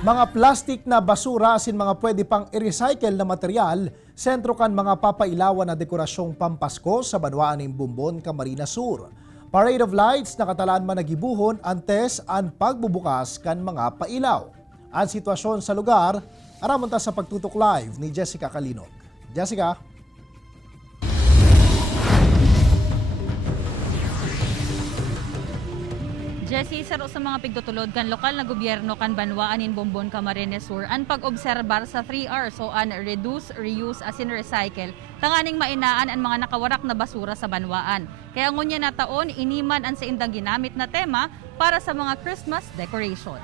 Mga plastic na basura asin mga pwede pang i-recycle na material, sentro kan mga papailawan na dekorasyong pampasko sa Banwaan ng Bumbon, Camarines Sur. Parade of Lights nakatalaan man nagibuhon antes ang pagbubukas kan mga pailaw. Ang sitwasyon sa lugar, aramon ta sa pagtutok live ni Jessica Calinog. Jessica? Jesse, saro sa mga pigtutulod kan lokal na gobyerno kan Banwaan in Bumbon, Camarines Sur ang pag-obserbar sa 3R so an reduce, reuse asin recycle tanganing mainaan ang mga nakawarak na basura sa Banwaan. Kaya ngunya na taon iniman ang sa indang ginamit na tema para sa mga Christmas decoration.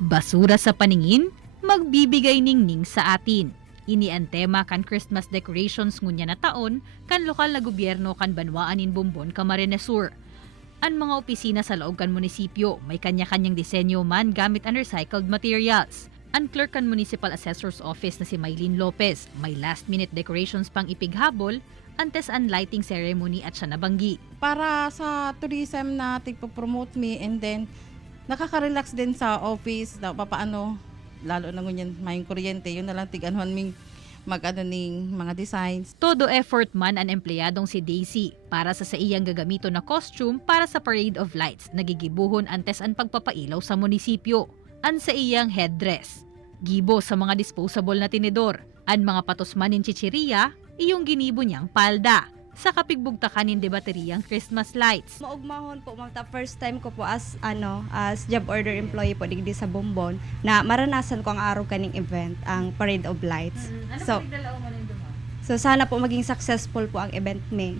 Basura sa paningin, magbibigay ningning sa atin. Ini ang tema kan Christmas decorations ngunya na taon kan lokal na gobyerno kan Banwaan in Bumbon, Camarines Sur. Ang mga opisina sa loob kan munisipyo may kanya-kanyang disenyo man gamit ang recycled materials. Ang clerk kan Municipal Assessor's Office na si Maylene Lopez may last-minute decorations pang ipighabol antes ang lighting ceremony at siya nabanggi. Para sa tourism na tigpo-promote me and then nakaka-relax din sa office na papaano lalo na ngunyan may kuryente, yun na lang tiganhan ming mag-ano ning mga designs. Todo effort man ang empleyadong si Daisy para sa iyang gagamito na costume para sa Parade of Lights nagigibuhon antes ang pagpapailaw sa munisipyo. An sa iyang headdress, gibo sa mga disposable na tinidor, ang mga patos man in chichiriya, iyong ginibo niyang palda. Sa kapigbugtakanin de bateriyang Christmas lights. Maugmahon po magta first time ko po as job order employee po digdi sa Bumbon na maranasan ko ang araw kaning event, ang Parade of Lights. So sana po maging successful po ang event me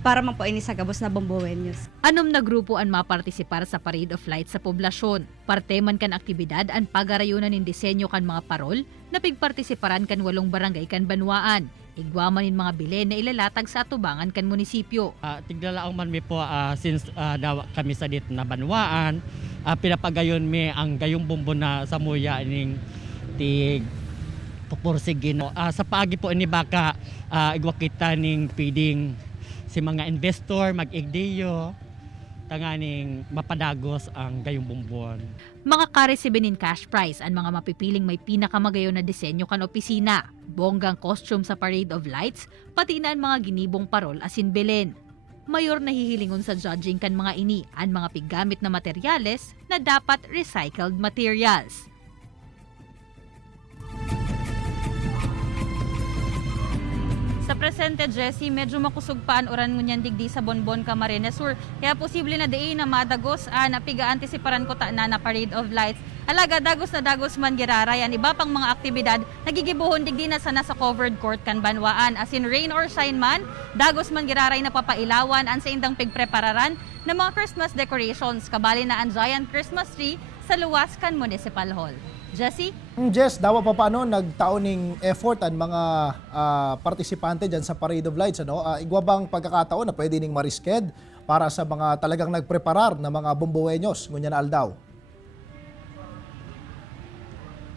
para man po ini sa gabos na Bumbuenos. Anom na grupo ang mapartisipar sa Parade of Lights sa poblasyon. Parte man kan aktibidad ang pagarayunan ng disenyo kan mga parol na pigpartisiparan kan 8 barangay kan Banwaan. Igwaman in mga bilen na ilalatag sa atubangan kan munisipyo. Tiglalaang man mi po since dawa kami sa dit na Banwaan, pinapagayon mi ang gayong bumbon na samuya ning tig pupursigin. Sa paagi po ini baka igwa kita ning piding si mga investor mag-igdeyo tanganing mapadagos ang gayong bumbon. Mga karesibinin cash prize ang mga mapipiling may pinakamagayon na disenyo kan opisina, bonggang costume sa Parade of Lights, pati na ang mga ginibong parol asin belen. Mayor na hihilingon sa judging kan mga ini ang mga piggamit na materyales na dapat recycled materials. Sa presente, Jessie, medyo makusog pa ang oran ngunyan digdi sa Bonbon, Camarines Sur. Kaya posible na diin na madagos na piga-antisiparan ko ta na Parade of Lights. Alaga, dagos na dagos man giraray ang iba pang mga aktibidad nagigibuhon digdi na sana sa covered court kan Banwaan. As in rain or shine man, dagos man giraray na papailawan ang sa indang pigprepararan ng mga Christmas decorations. Kabali na ang giant Christmas tree sa luwas kan Municipal Hall. Jessie? Jess, dawa pa paano nagtaoning effort ang mga partisipante dyan sa Parade of Lights? Igwa bang pagkakataon na pwede ning marisked para sa mga talagang nagpreparar na mga Bumbuenos, ngunyan na aldaw?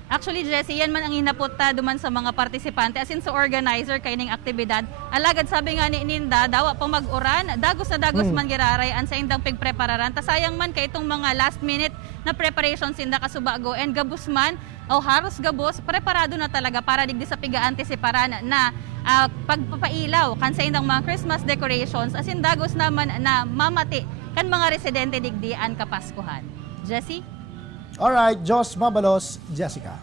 Actually, Jessie, yan man ang hinaputa duman sa mga partisipante as in sa organizer kay ning aktibidad. Alagad sabi nga ni Ninda, dawa pang mag-uran, dagos na dagos man giraray an sa indang pigprepararan. Sayang man kay itong mga last minute na preparations inda kasubago and gabus man o haros gabos, preparado na talaga para digdi sa piga-antisiparan na pagpapailaw kan sa indang mga Christmas decorations as in dagos naman na mamati kan mga residente digdi an Kapaskuhan. Jessie? Alright, Jos Mabalos, Jessica.